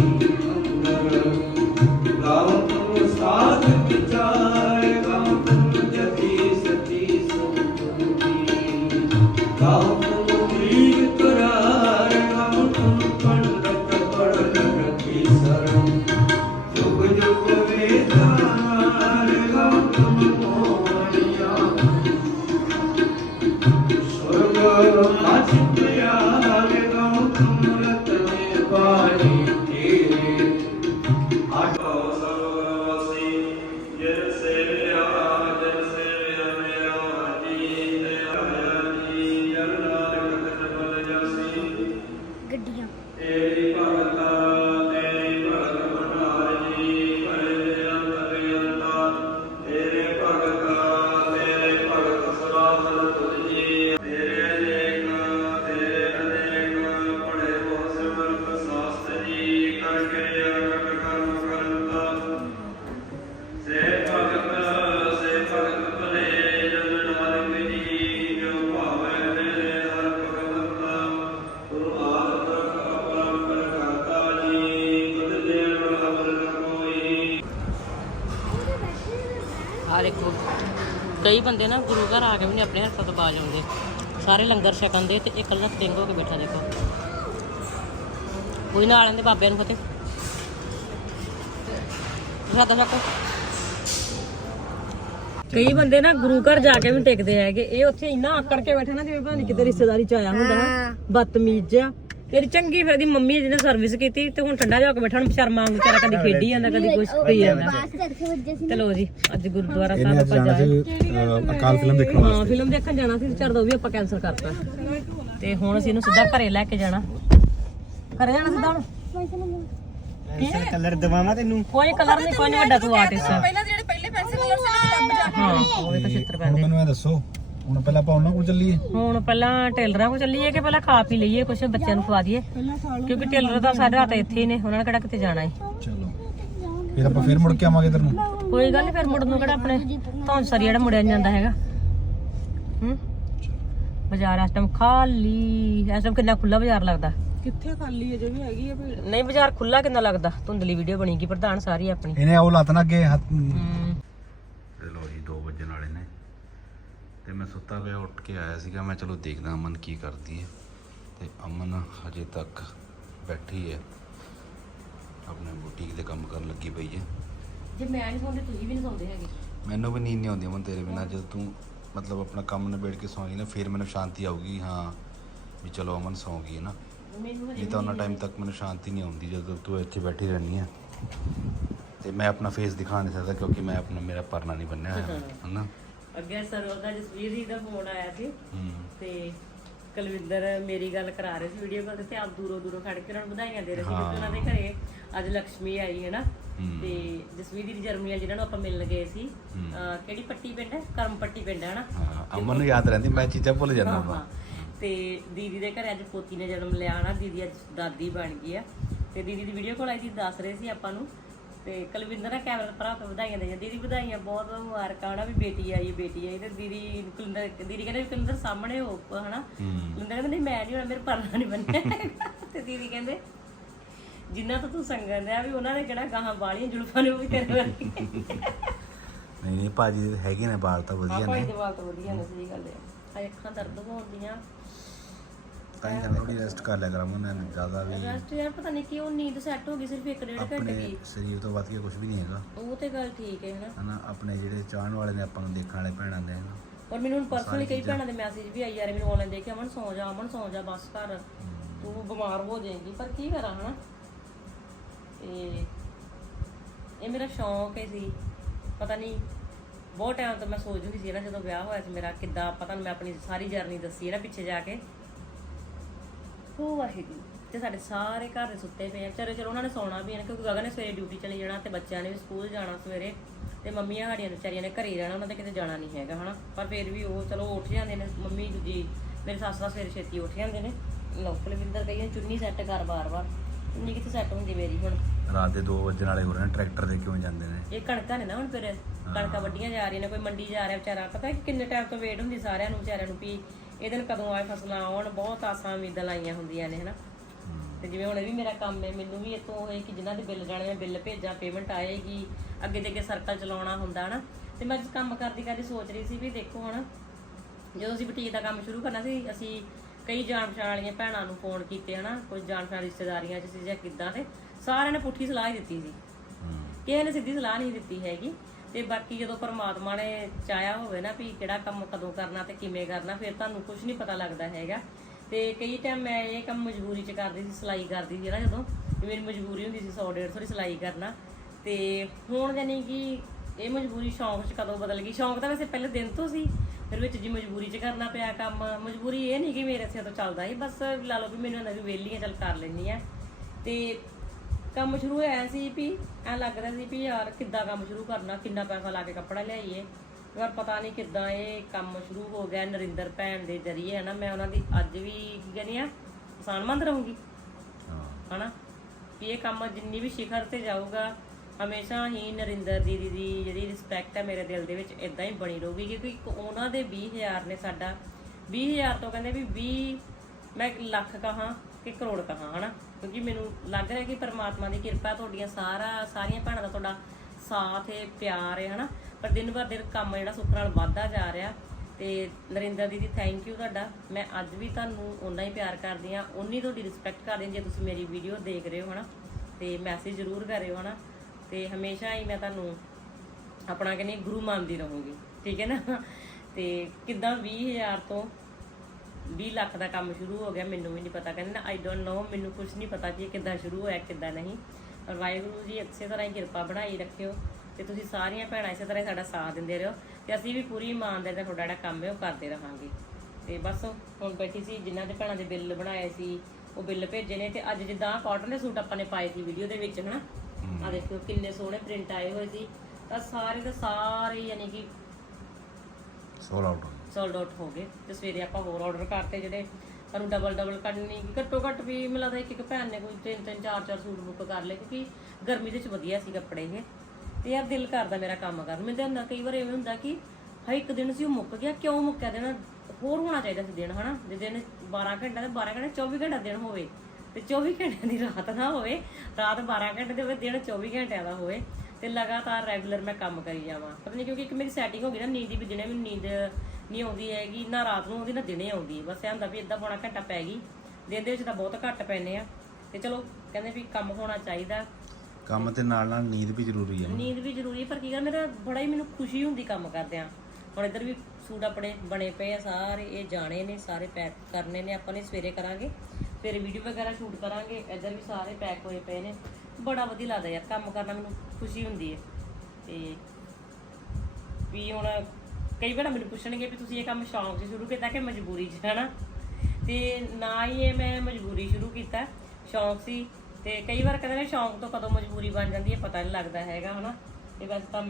you. ਦੇਖੋ ਕਈ ਬੰਦੇ ਨਾ ਗੁਰੂ ਘਰ ਆ ਕੇ ਵੀ ਨਹੀਂ ਆਪਣੇ ਹੱਥਾਂ ਤੋਂ ਬਾਜ ਆਉਂਦੇ। ਸਾਰੇ ਲੰਗਰ ਛਕਣਦੇ ਤੇ ਇਹ ਇਕੱਲਾ ਸਿੰਘ ਹੋ ਕੇ ਬੈਠਾ ਦੇਖੋ। ਕੋਈ ਨਾਲ ਆਂਦੇ ਬਾਬਿਆਂ ਨੂੰ ਫਤਿਹ ਸਾਦਾ ਸਾਕੋ। ਕਈ ਬੰਦੇ ਨਾ ਗੁਰੂ ਘਰ ਜਾ ਕੇ ਵੀ ਟਿਕਦੇ ਹੈਗੇ। ਇਹ ਉੱਥੇ ਇੰਨਾ ਆਕੜ ਕੇ ਬੈਠਾ ਨਾ ਜਿਵੇਂ ਪਤਾ ਨਹੀਂ ਕਿਤੇ ਰਿਸ਼ਤੇਦਾਰੀ ਚ ਆਇਆ ਹੁੰਦਾ ਨਾ। ਬਦਤਮੀਜ਼ ਜਿਹਾ। ਤੇਰੀ ਚੰਗੀ ਫਿਰ ਦੀ ਮੰਮੀ ਜਿਹਨੇ ਸਰਵਿਸ ਕੀਤੀ ਤੇ ਹੁਣ ਠੰਡਾ ਜਾ ਕੇ ਬੈਠਾ ਹੁਣ ਸ਼ਰਮਾ ਵਿਚਾਰਾ ਕਦੀ ਖੇਡੀ ਜਾਂਦਾ ਕਦੀ ਕੁਝ ਕਰੀ ਜਾਂਦਾ ਚਲੋ ਜੀ ਅੱਜ ਗੁਰਦੁਆਰਾ ਇਹਨੇ ਸਾਹਿਬ ਅੱਜ ਆਪਾਂ ਜਾਣਾ ਜਾਏ ਸੀ ਅਹ, ਅਕਾਲ ਫਿਲਮ ਦੇਖਣ ਹਾਂ ਫਿਲਮ ਦੇਖਣ ਜਾਣਾ ਸੀ ਵਿਚਾਰ ਦੋ ਵੀ ਆਪਾਂ ਕੈਨਸਲ ਕਰਤਾ। ਤੇ ਹੁਣ ਅਸੀਂ ਇਹਨੂੰ ਸਿੱਧਾ ਘਰੇ ਲੈ ਕੇ ਜਾਣਾ। ਘਰੇ ਜਾਣਾ ਸਿੱਧਾ ਹੁਣ? ਕਲਰ ਦਵਾਵਾਂ ਤੈਨੂੰ? ਕੋਈ ਕਲਰ ਨਹੀਂ ਕੋਈ ਨੀ ਵੱਡਾ ਤੂੰ ਆਰਟਿਸਟ ਆ। ਪਹਿਲਾਂ ਜਿਹੜੇ ਪਹਿਲੇ ਪੈਸੇ ਕਲਰ ਸੀ ਲੱਭ ਜਾ ਹਾਂ ਉਹ ਵੀ ਤਾਂ ਛਿੱਤਰ ਪੈਂਦੇ। ਮੈਨੂੰ ਇਹ ਦੱਸੋ ਹੁਣ ਪਹਿਲਾਂ ਆਪਾਂ ਉਹਨਾਂ ਕੋਲ ਚੱਲੀਏ। ਹੁਣ ਪਹਿਲਾਂ ਟੇਲਰਾਂ ਕੋਲ ਚੱਲੀਏ ਕਿ ਪਹਿਲਾਂ ਖਾ ਪੀ ਲਈਏ ਕੁਛ ਬੱਚਿਆਂ ਨੂੰ ਖਵਾ ਦਈਏ? ਕਿਉਂਕਿ ਟੇਲਰ ਤਾਂ ਸਾਰੇ ਰਾਤ ਇੱਥੇ ਹੀ ਨੇ ਉਹਨਾਂ ਨੇ ਕਿਹੜਾ ਕਿਤੇ ਜਾਣਾ ਹੈ ਚਲੋ। ਫਿਰ ਆਪਾਂ ਫਿਰ ਮੁੜ ਕੇ ਆਵਾਂਗੇ ਇਧਰ ਨੂੰ ਕੋਈ ਗੱਲ ਨਹੀਂ ਫਿਰ ਮੁੜਨ ਨੂੰ ਕਿਹੜਾ ਆਪਣੇ ਤੋਂ ਸਰੀ ਜਿਹੜਾ ਮੁੜਿਆ ਨਹੀਂ ਜਾਂਦਾ ਹੈਗਾ। ਹੂੰ? ਬਾਜ਼ਾਰ ਇਸ ਟਾਈਮ ਖਾਲੀ ਇਸ ਟਾਈਮ ਕਿੰਨਾ ਖੁੱਲਾ ਬਾਜ਼ਾਰ ਲੱਗਦਾ। ਕਿੱਥੇ ਖਾਲੀ ਅਜੇ ਵੀ ਹੈਗੀ ਆ ਭੀੜ? ਨਹੀਂ ਬਾਜ਼ਾਰ ਖੁੱਲਾ ਕਿੰਨਾ ਲੱਗਦਾ? ਧੁੰਦਲੀ ਵੀਡੀਓ ਬਣੀਗੀ ਪ੍ਰਧਾਨ ਸਾਰੀ ਆਪਣੀ। ਇਹਨੇ ਉਹ ਲੱਤ ਨਾ ਅੱਗੇ ਹੱਥ ਹੂੰ ਚਲੋ ਜੀ 2 ਵਜਣ ਵਾਲੇ ਨੇ ਤੇ ਮੈਂ ਸੁੱਤਾ ਪਿਆ ਉੱਠ ਕੇ ਆਇਆ ਸੀਗਾ। ਮੈਂ ਚਲੋ ਦੇਖਦਾ ਅਮਨ ਕੀ ਕਰਦੀ ਹੈ। ਤੇ ਅਮਨ ਹਜੇ ਤੱਕ ਬੈਠੀ ਹੈ। ਆਪਣੇ ਬੁਟੀਕ ਦੇ ਕੰਮ ਕਰਨ ਲੱਗੀ ਪਈ ਹੈ। ਜੇ ਮੈਂ ਨਹੀਂ ਸੌਂਦੀ ਤੁਸੀਂ ਵੀ ਨਹੀਂ ਸੌਂਦੇ ਹੈਗੇ। ਮੈਨੂੰ ਵੀ ਨੀਂਦ ਨਹੀਂ ਆਉਂਦੀ ਅਮਨ ਤੇਰੇ ਬਿਨਾਂ। ਜਦੋਂ ਤੂੰ ਮਤਲਬ ਆਪਣਾ ਕੰਮ ਨਿਬੇੜ ਕੇ ਸੌਂਗੀ ਨਾ ਫਿਰ ਮੈਨੂੰ ਸ਼ਾਂਤੀ ਆਊਗੀ। ਹਾਂ ਵੀ ਚਲੋ ਅਮਨ ਸੌਂ ਗਈ ਹੈ ਨਾ। ਮੈਨੂੰ ਨਹੀਂ ਤਾਂ ਉਹਨਾਂ ਟਾਈਮ ਤੱਕ ਮੈਨੂੰ ਸ਼ਾਂਤੀ ਨਹੀਂ ਆਉਂਦੀ ਜਦੋਂ ਤੂੰ ਇੱਥੇ ਬੈਠੀ ਰਹਿੰਦੀ ਹੈ। ਤੇ ਮੈਂ ਆਪਣਾ ਫੇਸ ਦਿਖਾ ਨਹੀਂ ਸਕਦਾ ਕਿਉਂਕਿ ਮੈਂ ਆਪਣਾ ਮੇਰਾ ਪਰਨਾ ਨਹੀਂ ਬੰਨਿਆ ਹੋਇਆ। ਹਨਾ? ਅੱਗੇ ਸਰੋਂ ਦਾ ਜਸਵੀਰ ਜੀ ਦਾ ਫੋਨ ਆਇਆ ਸੀ। ਤੇ ਕੁਲਵਿੰਦਰ ਮੇਰੀ ਗੱਲ ਕਰਾ ਰਹੇ ਸੀ ਵੀਡੀਓ ਕਾਲ ਤੇ ਆਪ ਦੂਰੋਂ ਦੂਰੋਂ ਖੜ ਕੇ ਉਹਨਾਂ ਨੂੰ ਵਧਾਈਆਂ ਦੇ ਰਹੇ ਸੀ ਕਿਉਂਕਿ ਉਹਨਾਂ ਦੇ ਘਰੇ ਅੱਜ ਲక్ష్ਮੀ ਆਈ ਹੈ ਨਾ। ਤੇ ਜਸਵੀਰ ਦੀ ਜਰਮਨੀ ਆ ਜਿਨ੍ਹਾਂ ਨੂੰ ਆਪਾਂ ਮਿਲਣ ਗਏ ਸੀ ਕਿਹੜੀ ਪੱਟੀ ਪਿੰਡ ਹੈ? ਕਰਮ ਪੱਟੀ ਪਿੰਡ ਹੈ ਨਾ? ਹਾਂ ਅਮਨ ਨੂੰ ਯਾਦ ਰਹਿੰਦੀ ਮੈਂ ਚੀਜ਼ਾਂ ਭੁੱਲ ਜਾਂਦਾ ਹਾਂ। ਤੇ ਦੀਦੀ ਦੇ ਘਰੇ ਅੱਜ ਪੋਤੀ ਨੇ ਜਨਮ ਲਿਆ ਨਾ ਦੀਦੀ ਅੱਜ ਦਾਦੀ ਬਣ ਗਈ ਆ। ਤੇ ਦੀਦੀ ਦੀ ਵੀਡੀਓ ਕਾਲ ਆਈ ਸੀ ਦੱਸ ਰਹੇ ਸੀ ਆਪਾਂ ਨੂੰ ਤੇ ਕੁਲਵਿੰਦਰ ਦਾ ਕੈਮਰਾ ਭਰਾ ਤੋਂ ਵਧਾਈਆਂ ਦੇ ਦੀਦੀ ਵਧਾਈਆਂ ਬਹੁਤ ਬਹੁਤ ਮੁਬਾਰਕਾਂ ਹਨਾ ਵੀ ਬੇਟੀ ਆਈ ਬੇਟੀ ਆਈ ਤੇ ਦੀਦੀ ਕੁਲਵਿੰਦਰ ਦੀਦੀ ਕਹਿੰਦੇ ਵੀ ਕੁਲਵਿੰਦਰ ਸਾਹਮਣੇ ਹੋ ਹਨਾ। ਕੁਲਵਿੰਦਰ ਕਹਿੰਦੇ ਨਹੀਂ ਮੈਂ ਨਹੀਂ ਹੋਣਾ ਮੇਰੇ ਪਰਨਾ ਨਹੀਂ ਬੰਨਿਆ। ਤੇ ਦੀਦੀ ਕਹਿੰਦੇ ਜਿੰਨਾ ਤੋਂ ਤੂੰ ਸੰਗਨ ਰਿਹਾ ਵੀ ਉਹਨਾਂ ਨੇ ਕਿਹੜਾ ਗਾਹਾਂ ਵਾਲੀਆਂ ਜੁਲਫਾਂ ਨੇ ਉਹ ਵੀ ਤੇਰੇ ਵਰਗੀ *laughs* ਨਹੀਂ ਨਹੀਂ ਭਾਜੀ ਦੇ ਹੈਗੇ ਨੇ ਬਾਲ ਤਾਂ ਵਧੀਆ ਭਾਈ ਨੇ ਦੇ ਵਾਲ ਤਾਂ ਵਧੀਆ ਨੇ ਸਹੀ ਗੱਲ ਹੈ। ਆ ਅੱਖਾਂ ਦਰਦ ਹੋਣਦੀਆਂ ਤਾਂ ਹੀ ਥੋੜੀ ਰੈਸਟ ਕਰ ਲਿਆ ਕਰ ਨੇ ਜ਼ਿਆਦਾ ਵੀ ਰੈਸਟ ਯਾਰ ਪਤਾ ਨਹੀਂ ਕਿਉਂ ਨੀਂਦ ਸੈੱਟ ਹੋ ਗਈ ਸਿਰਫ ਇੱਕ ਡੇਢ ਘੰਟੇ ਆਪਣੇ ਦੀ। ਸਰੀਰ ਤੋਂ ਵੱਧ ਕੇ ਕੁਝ ਵੀ ਨਹੀਂ ਹੈਗਾ। ਉਹ ਤੇ ਗੱਲ ਠੀਕ ਹੈ ਹਨਾ ਹਨਾ ਆਪਣੇ ਜਿਹੜੇ ਚਾਹਣ ਵਾਲੇ ਨੇ ਆਪਾਂ ਨੂੰ ਦੇਖਣ ਵਾਲੇ ਭੈਣਾਂ ਦੇ ਹਨਾ। ਔਰ ਮੈਨੂੰ ਹੁਣ ਪਰਸਨਲੀ ਕਈ ਭੈਣਾਂ ਦੇ ਮੈਸੇਜ ਵੀ ਆਈ ਯਾਰ ਮੈਨੂੰ ਆਨਲਾਈਨ ਦੇਖਿਆ ਅਮਨ ਸੌ ਜਾ ਅਮਨ ਸੌ ਜਾ ਬਸ ਕਰ ਤੂੰ ਬਿਮਾਰ ਹੋ ਜਾਏਗੀ ਪਰ ਕੀ ਕਰਾਂ ਹਨਾ? ਤੇ ਇਹ ਮੇਰਾ ਸ਼ੌਂਕ ਹੈ ਸੀ ਪਤਾ ਨਹੀਂ ਬਹੁਤ ਟਾਈਮ ਤੋਂ ਮੈਂ ਸੋਚ ਰਹੀ ਸੀ ਨਾ ਜਦੋਂ ਵਿਆਹ ਹੋਇਆ ਸੀ ਮੇਰਾ ਕਿੱਦਾਂ ਪਤਾ ਨਹੀਂ ਮੈਂ ਆਪਣੀ ਸਾਰੀ ਜਰਨੀ ਦੱਸੀ ਹੈ ਨਾ ਪਿੱਛੇ ਜਾ ਕੇ। ਹੋ ਵਾਹਿਗੁਰੂ ਤੇ ਸਾਡੇ ਸਾਰੇ ਘਰ ਦੇ ਸੁੱਤੇ ਪਏ ਆ। ਵਿਚਾਰੇ ਚਲੋ ਉਹਨਾਂ ਨੇ ਸੌਣਾ ਵੀ ਹੈ ਕਿਉਂਕਿ ਗਗਨ ਨੇ ਸਵੇਰੇ ਡਿਊਟੀ ਚਲੇ ਜਾਣਾ ਤੇ ਬੱਚਿਆਂ ਨੇ ਵੀ ਸਕੂਲ ਜਾਣਾ ਸਵੇਰੇ। ਤੇ ਮੰਮੀਆਂ ਸਾਡੀਆਂ ਵਿਚਾਰੀਆਂ ਨੇ ਘਰੇ ਰਹਿਣਾ ਉਹਨਾਂ ਦੇ ਕਿਤੇ ਜਾਣਾ ਨਹੀਂ ਹੈਗਾ ਹਨਾ? ਪਰ ਫਿਰ ਵੀ ਉਹ ਚਲੋ ਉੱਠ ਜਾਂਦੇ ਨੇ। ਮੰਮੀ ਦੂਜੀ ਮੇਰੇ ਸੱਸ ਦਾ ਸਵੇਰੇ ਛੇਤੀ ਉੱਠ ਜਾਂਦੇ ਨੇ। ਲੋਕਲ ਵਿੰਦਰ ਕਹੀਏ ਚੁੰਨੀ ਸੈੱਟ ਕਰ ਬਾਰ-ਬਾਰ ਚੁੰਨੀ ਕਿੱਥੇ ਸੈੱਟ ਹੁੰਦੀ ਮੇਰੀ ਹੁਣ? ਰਾਤ ਦੇ 2 ਵਜੇ ਨਾਲੇ ਹੋ ਰਹੇ ਨੇ ਟਰੈਕਟਰ ਦੇ ਕਿਉਂ ਜਾਂਦੇ ਨੇ? ਇਹ ਕਣਕਾਂ ਨੇ ਨਾ ਹੁਣ ਫਿਰ ਕਣਕਾਂ ਵੱਡੀਆਂ ਜਾ ਰਹੀਆਂ ਨੇ ਕੋਈ ਮੰਡੀ ਜਾ ਰਿਹਾ ਵਿਚਾਰਾ। ਪਤਾ ਕਿੰਨੇ ਟਾਈਮ ਤੋਂ ਵੇਟ ਹੁੰਦੀ ਸਾਰਿਆਂ ਨੂੰ ਵਿਚਾਰਿਆਂ ਨੂੰ ਵੀ। ਇਹ ਦਿਨ ਕਦੋਂ ਆਏ ਫਸਲਾਂ ਆਉਣ ਬਹੁਤ ਆਸਾਂ ਉਮੀਦਾਂ ਲਾਈਆਂ ਹੁੰਦੀਆਂ ਨੇ ਹਨਾ? ਤੇ ਜਿਵੇਂ ਹੁਣ ਇਹ ਵੀ ਮੇਰਾ ਕੰਮ ਹੈ ਮੈਨੂੰ ਵੀ ਇਤੋਂ ਹੋਏ ਕਿ ਜਿਨ੍ਹਾਂ ਦੇ ਬਿੱਲ ਜਾਣੇ ਮੈਂ ਬਿੱਲ ਭੇਜਾਂ ਪੇਮੈਂਟ ਆਏਗੀ ਅੱਗੇ ਤੇ ਅੱਗੇ ਸਰਕਲ ਚਲਾਉਣਾ ਹੁੰਦਾ ਹਨਾ? ਤੇ ਮੈਂ ਅੱਜ ਕੰਮ ਕਰਦੀ ਕਰਦੀ ਸੋਚ ਰਹੀ ਸੀ ਵੀ ਦੇਖੋ ਹੁਣ ਜਦੋਂ ਅਸੀਂ ਬੁਟੀਕ ਦਾ ਕੰਮ ਸ਼ੁਰੂ ਕਰਨਾ ਸੀ ਅਸੀਂ ਕਈ ਜਾਣ ਪਛਾਣ ਵਾਲੀਆਂ ਭੈਣਾਂ ਨੂੰ ਫੋਨ ਕੀਤੇ ਹਨਾ? ਕੋਈ ਜਾਣ ਪਛਾਣ ਰਿਸ਼ਤੇਦਾਰੀਆਂ 'ਚ ਸੀ ਜਾਂ ਕਿੱਦਾਂ ਤੇ ਸਾਰਿਆਂ ਨੇ ਪੁੱਠੀ ਸਲਾਹ ਹੀ ਦਿੱਤੀ ਸੀ। ਕਿਸੇ ਨੇ ਸਿੱਧੀ ਸਲਾਹ ਨਹੀਂ ਦਿੱਤੀ ਹੈਗੀ। ਤੇ ਬਾਕੀ ਜਦੋਂ ਪਰਮਾਤਮਾ ਨੇ ਚਾਹਿਆ ਹੋਵੇ ਨਾ ਵੀ ਕਿਹੜਾ ਕੰਮ ਕਦੋਂ ਕਰਨਾ ਤੇ ਕਿਵੇਂ ਕਰਨਾ, ਫਿਰ ਤੁਹਾਨੂੰ ਕੁਝ ਨਹੀਂ ਪਤਾ ਲੱਗਦਾ ਹੈਗਾ। ਤੇ ਕਈ ਟਾਈਮ ਮੈਂ ਇਹ ਕੰਮ ਮਜਬੂਰੀ 'ਚ ਕਰਦੀ ਸੀ, ਸਿਲਾਈ ਕਰਦੀ ਸੀ ਨਾ ਜਦੋਂ ਮੇਰੀ ਮਜਬੂਰੀ ਹੁੰਦੀ ਸੀ 100 150 ਦੀ ਸਿਲਾਈ ਕਰਨਾ। ਤੇ ਹੁਣ ਜਾਨੀ ਕਿ ਇਹ ਮਜਬੂਰੀ ਸ਼ੌਂਕ 'ਚ ਕਦੋਂ ਬਦਲ ਗਈ? ਸ਼ੌਂਕ ਤਾਂ ਵੈਸੇ ਪਹਿਲੇ ਦਿਨ ਤੋਂ ਸੀ, ਫਿਰ ਵਿੱਚ ਜੀ ਮਜਬੂਰੀ 'ਚ ਕਰਨਾ ਪਿਆ ਕੰਮ। ਮਜਬੂਰੀ ਇਹ ਨਹੀਂ ਕਿ ਮੇਰੇ ਸਿਰ ਤੋਂ ਚੱਲਦਾ ਸੀ ਬਸ ਲਾ ਲਓ ਵੀ ਮੈਨੂੰ ਹੁੰਦਾ ਵੀ ਵਿਹਲੀ ਚੱਲ ਕਰ ਲੈਂਦੀ ਆ। ਤੇ ਕੰਮ ਸ਼ੁਰੂ ਹੋਇਆ ਸੀ ਵੀ ਐ ਲੱਗਦਾ ਸੀ ਵੀ ਯਾਰ ਕਿੱਦਾਂ ਕੰਮ ਸ਼ੁਰੂ ਕਰਨਾ ਕਿੰਨਾ ਪੈਸਾ ਲਾ ਕੇ ਕੱਪੜਾ ਲਿਆਈਏ। ਪਰ ਪਤਾ ਨਹੀਂ ਕਿੱਦਾਂ ਇਹ ਕੰਮ ਸ਼ੁਰੂ ਹੋ ਗਿਆ ਨਰਿੰਦਰ ਭੈਣ ਦੇ ਜ਼ਰੀਏ ਹੈ ਨਾ ਮੈਂ ਉਹਨਾਂ ਦੀ ਅੱਜ ਵੀ ਕੀ ਕਹਿੰਦੀ ਆ ਪਛਾਣਮੰਦ ਰਹੂੰਗੀ। ਹਾਂ। ਹਨਾ। ਵੀ ਇਹ ਕੰਮ ਜਿੰਨੀ ਵੀ ਸ਼ਿਖਰ ਤੇ ਜਾਊਗਾ ਹਮੇਸ਼ਾ ਹੀ ਨਰਿੰਦਰ ਦੀਦੀ ਦੀ ਜਿਹੜੀ ਰਿਸਪੈਕਟ ਹੈ ਮੇਰੇ ਦਿਲ ਦੇ ਵਿੱਚ ਇਦਾਂ ਹੀ ਬਣੀ ਰਹੂਗੀ। ਕਿਉਂਕਿ ਉਹਨਾਂ ਦੇ 20000 ਨੇ ਸਾਡਾ। 20000 ਤੋਂ ਕਹਿੰਦੇ ਵੀ 20 ਮੈਂ ਲੱਖ ਕਹਾਂ ਕਿ ਕਰੋੜ ਕਹਾਂ ਹਨਾ। ਕਿਉਂਕਿ ਮੈਨੂੰ ਲੱਗ ਰਿਹਾ ਕਿ ਪਰਮਾਤਮਾ ਦੀ ਕਿਰਪਾ ਤੁਹਾਡੀਆਂ ਸਾਰਾ, ਸਾਰੀਆਂ ਭੈਣਾਂ ਦਾ ਤੁਹਾਡਾ ਸਾਥ ਹੈ, ਪਿਆਰ ਹੈ, ਹਨਾ? ਪਰ ਦਿਨ ਬਰ ਦਿਨ ਕੰਮ ਜਿਹੜਾ ਸੁੱਖ ਨਾਲ ਵੱਧਦਾ ਜਾ ਰਿਹਾ ਤੇ ਨਰਿੰਦਰ ਦੀਦੀ ਥੈਂਕ ਯੂ ਤੁਹਾਡਾ। ਮੈਂ ਅੱਜ ਵੀ ਤੁਹਾਨੂੰ ਓਨਾ ਹੀ ਪਿਆਰ ਕਰਦੀ ਆ ਓਨੀ ਤੁਹਾਡੀ ਰਿਸਪੈਕਟ ਕਰਦੀ ਹਾਂ, ਜੇ ਤੁਸੀਂ ਮੇਰੀ ਵੀਡੀਓ ਦੇਖ ਰਹੇ ਹੋ, ਹਨਾ? ਤੇ ਮੈਸੇਜ ਜ਼ਰੂਰ ਕਰਿਓ, ਹਨਾ? ਤੇ ਹਮੇਸ਼ਾ ਹੀ ਮੈਂ ਤੁਹਾਨੂੰ ਆਪਣਾ ਕਹਿੰਦੀ ਗੁਰੂ ਮੰਨਦੀ ਰਹੂੰਗੀ, ਠੀਕ ਹੈ ਨਾ? ਤੇ ਕਿੱਦਾਂ 20000 ਤੋਂ 20 ਲੱਖ ਦਾ ਕੰਮ ਸ਼ੁਰੂ ਹੋ ਗਿਆ ਮੈਨੂੰ ਵੀ ਨਹੀਂ ਪਤਾ। ਕਹਿੰਦੇ ਨਾ ਆਈ ਡੋਨਟ ਨੋ ਮੈਨੂੰ ਕੁਝ ਨਹੀਂ ਪਤਾ ਕਿ ਇਹ ਕਿੱਦਾਂ ਸ਼ੁਰੂ ਹੋਇਆ ਕਿੱਦਾਂ ਨਹੀਂ। ਪਰ ਵਾਹਿਗੁਰੂ ਜੀ ਇਸੇ ਤਰ੍ਹਾਂ ਹੀ ਕਿਰਪਾ ਬਣਾਈ ਰੱਖਿਓ ਤੇ ਤੁਸੀਂ ਸਾਰੀਆਂ ਭੈਣਾਂ ਇਸੇ ਤਰ੍ਹਾਂ ਸਾਡਾ ਸਾਥ ਦਿੰਦੇ ਰਹੋ ਤੇ ਅਸੀਂ ਵੀ ਪੂਰੀ ਇਮਾਨਦਾਰੀ ਨਾਲ ਤੁਹਾਡਾ ਜਿਹੜਾ ਕੰਮ ਹੈ ਉਹ ਕਰਦੇ ਰਹਾਂਗੇ। ਤੇ ਬਸ ਹੁਣ ਬੈਠੀ ਸੀ ਜਿਨ੍ਹਾਂ ਦੇ ਭੈਣਾਂ ਦੇ ਬਿੱਲ ਬਣਾਏ ਸੀ ਉਹ ਬਿੱਲ ਭੇਜੇ ਨੇ ਤੇ ਅੱਜ ਜਿੱਦਾਂ ਕਾਟਨ ਦੇ ਸੂਟ ਆਪਾਂ ਨੇ ਪਾਏ ਸੀ ਵੀਡੀਓ ਦੇ ਵਿੱਚ ਹਨਾ? ਆ ਦੇਖੋ ਕਿੰਨੇ ਸੋਹਣੇ ਪ੍ਰਿੰਟ ਆਏ ਹੋਏ ਸੀ। ਤਾਂ ਸਾਰੇ ਦੇ ਸਾਰੇ ਯਾਨੀ ਕਿ ਸੋਲ ਆਊਟ ਸੋਲਡ ਆਊਟ ਹੋ ਗਏ ਤੇ ਸਵੇਰੇ ਆਪਾਂ ਹੋਰ ਆਰਡਰ ਕਰਤੇ ਜਿਹੜੇ ਸਾਨੂੰ ਡਬਲ ਡਬਲ ਕਰਨੀ ਘੱਟੋ ਘੱਟ ਵੀ ਮੈਨੂੰ ਲੱਗਦਾ ਇੱਕ ਇੱਕ ਭੈਣ ਨੇ ਕੋਈ ਤਿੰਨ ਤਿੰਨ, ਚਾਰ ਚਾਰ ਸੂਟ ਬੁੱਕ ਕਰ ਲਏ ਕਿਉਂਕਿ ਗਰਮੀ ਦੇ ਵਿੱਚ ਵਧੀਆ ਸੀ ਕੱਪੜੇ ਇਹ। ਤੇ ਯਾਰ ਦਿਲ ਕਰਦਾ ਮੇਰਾ ਕੰਮ ਕਰਨ। ਮੈਨੂੰ ਤਾਂ ਹੁੰਦਾ ਕਈ ਵਾਰ ਐਵੇਂ ਹੁੰਦਾ ਕਿ ਹਾਂ ਇੱਕ ਦਿਨ ਸੀ ਉਹ ਮੁੱਕ ਗਿਆ, ਕਿਉਂ ਮੁੱਕਿਆ ਦਿਨ ਹੋਰ ਹੋਣਾ ਚਾਹੀਦਾ ਸੀ ਦਿਨ, ਹਨਾ? ਜੇ ਦਿਨ 12 ਘੰਟੇ ਤੇ 12 ਘੰਟੇ 24 ਘੰਟਾ ਦਿਨ ਹੋਵੇ ਤੇ 24 ਘੰਟਿਆਂ ਦੀ ਰਾਤ ਨਾ ਹੋਵੇ, ਰਾਤ 12 ਘੰਟੇ ਦੇ ਹੋਵੇ, ਦਿਨ 24 ਘੰਟਿਆਂ ਦਾ ਹੋਵੇ ਤੇ ਲਗਾਤਾਰ ਰੈਗੂਲਰ ਮੈਂ ਕੰਮ ਕਰੀ ਜਾਵਾਂ। ਪਤਾ ਨਹੀਂ ਕਿਉਂਕਿ ਇੱਕ ਮੇਰੀ ਸੈਟਿੰਗ ਹੋ ਗਈ ਨਾ ਨੀਂਦ ਦੀ, ਵੀ ਦਿਨੇ ਮੈਨੂੰ ਨੀਂਦ ਨਹੀਂ ਆਉਂਦੀ ਹੈਗੀ ਨਾ ਰਾਤ ਨੂੰ ਆਉਂਦੀ ਨਾ ਦਿਨੇ ਆਉਂਦੀ। ਬਸ ਇਹ ਹੁੰਦਾ ਵੀ ਇਦਾਂ ਪੌਣਾ ਘੰਟਾ ਪੈ ਗਈ। ਦਿਨ ਦੇ ਵਿੱਚ ਤਾਂ ਬਹੁਤ ਘੱਟ ਪੈਨੇ ਆ। ਤੇ ਚਲੋ ਕਹਿੰਦੇ ਵੀ ਕੰਮ ਹੋਣਾ ਚਾਹੀਦਾ। ਕੰਮ ਤੇ ਨਾਲ ਨਾਲ ਨੀਂਦ ਵੀ ਜ਼ਰੂਰੀ ਹੈ ਨੀਂਦ ਵੀ ਜ਼ਰੂਰੀ ਹੈ, ਪਰ ਕੀ ਕਰ ਮੇਰਾ ਬੜਾ ਹੀ ਮੈਨੂੰ ਖੁਸ਼ੀ ਹੁੰਦੀ ਕੰਮ ਕਰਦਿਆਂ। ਹੁਣ ਇੱਧਰ ਵੀ ਸੂਟ ਆਪਣੇ ਬਣੇ ਪਏ ਆ ਸਾਰੇ ਇਹ ਜਾਣੇ ਨੇ ਸਾਰੇ ਪੈਕ ਕਰਨੇ ਨੇ ਆਪਾਂ ਨੇ ਸਵੇਰੇ ਕਰਾਂਗੇ। ਫਿਰ ਵੀਡੀਓ ਵਗੈਰਾ ਸ਼ੂਟ ਕਰਾਂਗੇ ਇੱਧਰ ਵੀ ਸਾਰੇ ਪੈਕ ਹੋਏ ਪਏ ਨੇ। ਬੜਾ ਵਧੀਆ ਲੱਗਦਾ ਯਾਰ ਕੰਮ ਕਰਨਾ ਮੈਨੂੰ ਖੁਸ਼ੀ ਹੁੰਦੀ ਹੈ। ਤੇ ਵੀ ਹੁਣ ਕਈ ਵਾਰ ਮੈਨੂੰ ਪੁੱਛਣਗੇ ਵੀ ਤੁਸੀਂ ਇਹ ਕੰਮ ਸ਼ੌਂਕ 'ਚ ਸ਼ੁਰੂ ਕੀਤਾ ਕਿ ਮਜਬੂਰੀ 'ਚ, ਹਨਾ? ਤੇ ਨਾ ਹੀ ਇਹ ਮੈਂ ਮਜਬੂਰੀ ਸ਼ੁਰੂ ਕੀਤਾ, ਸ਼ੌਂਕ ਸੀ। ਤੇ ਕਈ ਵਾਰ ਕਹਿੰਦੇ ਨੇ ਸ਼ੌਂਕ ਤੋਂ ਕਦੋਂ ਮਜਬੂਰੀ ਬਣ ਜਾਂਦੀ ਹੈ, ਪਤਾ ਨਹੀਂ ਲੱਗਦਾ ਹੈਗਾ, ਹਨਾ? ਤੇ ਬਸ ਤਾਂ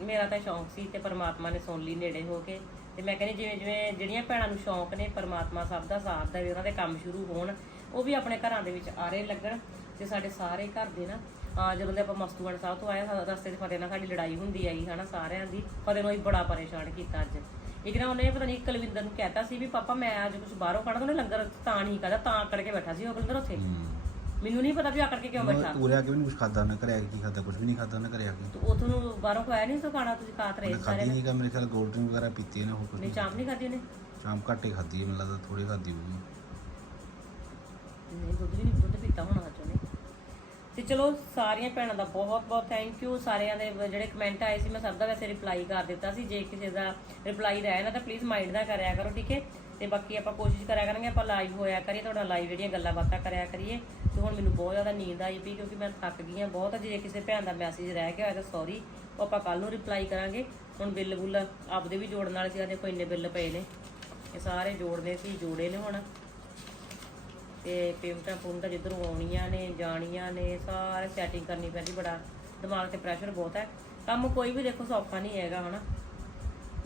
ਮੇਰਾ ਤਾਂ ਸ਼ੌਂਕ ਸੀ ਤੇ ਪਰਮਾਤਮਾ ਨੇ ਸੁਣ ਲਈ ਨੇੜੇ ਹੋ ਕੇ। ਤੇ ਮੈਂ ਕਹਿੰਦੀ ਜਿਵੇਂ ਜਿਵੇਂ ਜਿਹੜੀਆਂ ਭੈਣਾਂ ਨੂੰ ਸ਼ੌਂਕ ਨੇ, ਪਰਮਾਤਮਾ ਸਭ ਦਾ ਸਾਥ ਦੇਵੇ, ਉਹਨਾਂ ਦੇ ਕੰਮ ਸ਼ੁਰੂ ਹੋਣ, ਉਹ ਵੀ ਆਪਣੇ ਘਰਾਂ ਦੇ ਵਿੱਚ ਆਰੇ ਲੱਗਣ ਤੇ ਸਾਡੇ ਸਾਰੇ ਘਰ ਦੇ ਨਾ ਜਦੋਂ ਦੇ ਆਪਾਂ ਮਸਤੂਆਣ ਸਾਹਿਬ ਤੋਂ ਆਏ ਸਾ- ਰਸਤੇ 'ਚ ਫਤਿਹ ਨਾਲ ਸਾਡੀ ਲੜਾਈ ਹੁੰਦੀ ਆਈ ਹਨਾ ਸਾਰਿਆਂ ਦੀ। ਫਤਿਹ ਨੂੰ ਹੀ ਬੜਾ ਪਰੇਸ਼ਾਨ ਕੀਤਾ ਅੱਜ। ਇੱਕ ਨਾ ਉਹਨੇ ਪਤਾ ਨਹੀਂ ਕੁਲਵਿੰਦਰ ਨੂੰ ਕਹਿਤਾ ਸੀ ਵੀ ਪਾਪਾ ਮੈਂ ਅੱਜ ਕੁਝ ਬਾਹਰੋਂ ਖਾਣਾ ਤਾਂ ਉਹਨੇ ਲੰਗਰ ਤਾਂ ਨਹੀਂ ਖਾਦਾ ਤਾਂ ਆਕੜ ਕੇ ਬੈਠਾ ਸੀ ਉਹ ਕੁਲਵਿੰਦਰ ਉੱਥੇ। ਮੈਨੂੰ ਨਹੀਂ ਪਤਾ ਵੀ ਆਕੜ ਕੇ ਕਿਉਂ ਬੈਠਾ। ਪੂਰੇ ਆ ਕੇ ਵੀ ਨਹੀਂ ਕੁਝ ਖਾਦਾ ਉਹਨੇ ਘਰੇ ਆ ਕੇ ਕੀ ਖਾਦਾ ਕੁਝ ਵੀ ਨਹੀਂ ਖਾਦਾ ਉਹਨੇ ਘਰੇ ਆ ਕੇ। ਤੇ ਉਥੋਂ ਨੂੰ ਬਾਹਰੋਂ ਖਾਇਆ ਨਹੀਂ ਸੋ ਖਾਣਾ ਤੁਸੀਂ ਖਾਤ ਰਹੇ ਸਾਰੇ ਖਾਦੀ ਨਹੀਂ ਗਾ ਮੇਰੇ ਖਿਆਲ ਗੋਲਡ ਡਰਿੰਕ ਵਗੈਰਾ ਪੀਤੀ ਇਹਨੇ ਹੋਰ ਕੁਝ ਨਹੀਂ ਚਾਂਪ ਨਹੀਂ ਖਾਦੀ ਉਹਨੇ? ਸ਼ਾਮ ਘੱਟ ਹੀ ਖਾਦੀ ਹੈ ਮੈਨੂੰ ਲੱਗਦਾ ਥੋੜੀ ਖਾਦੀ ਹੋਊਗੀ। ਨਹੀਂ ਦੁੱਧ ਵੀ ਨਹੀਂ ਦੁੱਧ ਪੀਤਾ ਹੋਣਾ ਅੱਜ ਤੇ ਚਲੋ ਸਾਰੀਆਂ ਭੈਣਾਂ ਦਾ ਬਹੁਤ ਬਹੁਤ ਥੈਂਕ ਯੂ ਸਾਰਿਆਂ ਦੇ ਜਿਹੜੇ ਕਮੈਂਟ ਆਏ ਸੀ, ਮੈਂ ਸਭ ਦਾ ਵੈਸੇ ਰਿਪਲਾਈ ਕਰ ਦਿੱਤਾ ਸੀ। ਜੇ ਕਿਸੇ ਦਾ ਰਿਪਲਾਈ ਰਹਿ ਨਾ ਤਾਂ ਪਲੀਜ਼ ਮਾਈਂਡ ਦਾ ਕਰਿਆ ਕਰੋ, ਠੀਕ ਹੈ? ਤੇ ਬਾਕੀ ਆਪਾਂ ਕੋਸ਼ਿਸ਼ ਕਰਿਆ ਕਰਾਂਗੇ, ਆਪਾਂ ਲਾਈਵ ਹੋਇਆ ਕਰੀਏ, ਤੁਹਾਡਾ ਲਾਈਵ ਜਿਹੜੀਆਂ ਗੱਲਾਂ ਬਾਤਾਂ ਕਰਿਆ ਕਰੀਏ। ਤੇ ਹੁਣ ਮੈਨੂੰ ਬਹੁਤ ਜ਼ਿਆਦਾ ਨੀਂਦ ਆਈ ਪਈ ਕਿਉਂਕਿ ਮੈਂ ਥੱਕ ਗਈ ਹਾਂ ਬਹੁਤ। ਜੇ ਕਿਸੇ ਭੈਣ ਦਾ ਮੈਸੇਜ ਰਹਿ ਗਿਆ ਹੋਇਆ ਤਾਂ ਸੌਰੀ ਉਹ ਆਪਾਂ ਕੱਲ ਨੂੰ ਰਿਪਲਾਈ ਕਰਾਂਗੇ। ਹੁਣ ਬਿੱਲ ਬੁੱਲ ਆਪਦੇ ਵੀ ਜੋੜਨ ਵਾਲੇ ਸੀ ਆਦੇ ਕੋਈ ਇੰਨੇ ਬਿੱਲ ਪਏ ਨੇ। ਇਹ ਸਾਰੇ ਜੋੜਨੇ ਸੀ, ਜੋੜੇ ਨੇ ਹੁਣ। ਤੇ ਪੇਮੈਂਟਾਂ ਪੂਮੈਂਟਾਂ ਜਿੱਧਰੋਂ ਆਉਣੀਆਂ ਨੇ, ਜਾਣੀਆਂ ਨੇ, ਸਾਰੇ ਸੈਟਿੰਗ ਕਰਨੀ ਪੈਂਦੀ, ਬੜਾ ਦਿਮਾਗ ਤੇ ਪ੍ਰੈਸ਼ਰ ਬਹੁਤ ਹੈ। ਕੰਮ ਕੋਈ ਵੀ ਦੇਖੋ ਸੌਖਾ ਨਹੀਂ ਹੈਗਾ, ਹਨਾ।